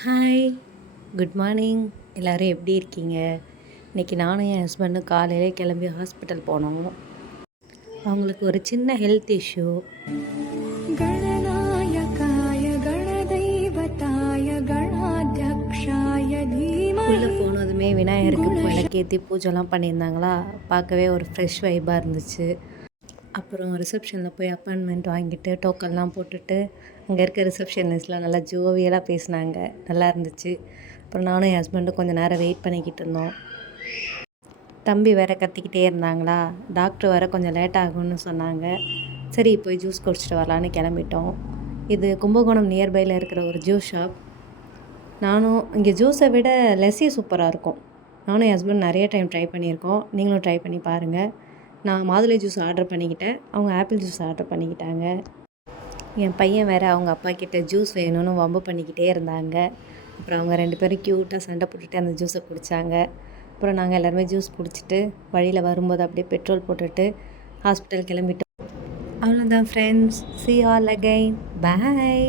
Hi, good morning. எல்லோரும் எப்படி இருக்கீங்க? இன்றைக்கி நானும் என் ஹஸ்பண்டும் காலையிலே கிளம்பி ஹாஸ்பிட்டல் போனோம். அவங்களுக்கு ஒரு சின்ன ஹெல்த் இஷ்யூ. உள்ளே போனதுமே விநாயகருக்கு விளக்கேற்றி பூஜைலாம் பண்ணியிருந்தாங்களா, பார்க்கவே ஒரு ஃப்ரெஷ் வைப்பாக இருந்துச்சு. அப்புறம் ரிசப்ஷனில் போய் அப்பாயின்மெண்ட் வாங்கிட்டு டோக்கன்லாம் போட்டுட்டு அங்கே இருக்க ரிசப்ஷனிஸ்ட்லாம் நல்லா ஜோவியலாக பேசினாங்க. நல்லா இருந்துச்சு. அப்புறம் நானும் என் ஹஸ்பண்டும் கொஞ்சம் நேரம் வெயிட் பண்ணிக்கிட்டு இருந்தோம். தம்பி வேறு கத்திக்கிட்டே இருந்தாங்களா, டாக்டர் வேறு கொஞ்சம் லேட் ஆகும்னு சொன்னாங்க. சரி போய் ஜூஸ் குடிச்சிட்டு வரலான்னு கிளம்பிட்டோம். இது கும்பகோணம் நியர்பையில் இருக்கிற ஒரு ஜூஸ் ஷாப். நானும் இங்கே ஜூஸை விட லஸ்ஸி சூப்பராக இருக்கும். நானும் என் ஹஸ்பண்ட் நிறைய டைம் ட்ரை பண்ணியிருக்கோம். நீங்களும் ட்ரை பண்ணி பாருங்கள். நான் மாதுளை ஜூஸ் ஆர்டர் பண்ணிக்கிட்டேன், அவங்க ஆப்பிள் ஜூஸ் ஆர்டர் பண்ணிக்கிட்டாங்க. என் பையன் வேறு அவங்க அப்பா கிட்டே ஜூஸ் வேணும்னு வம்பு பண்ணிக்கிட்டே இருந்தாங்க. அப்புறம் அவங்க 2 பேரும் க்யூட்டாக சண்டை போட்டுட்டு அந்த ஜூஸை குடித்தாங்க. அப்புறம் நாங்கள் எல்லாருமே ஜூஸ் குடிச்சிட்டு வழியில் வரும்போது அப்படியே பெட்ரோல் போட்டுட்டு ஹாஸ்பிட்டல் கிளம்பிட்டோம். அவ்வளோதான் friends, see you all again, bye.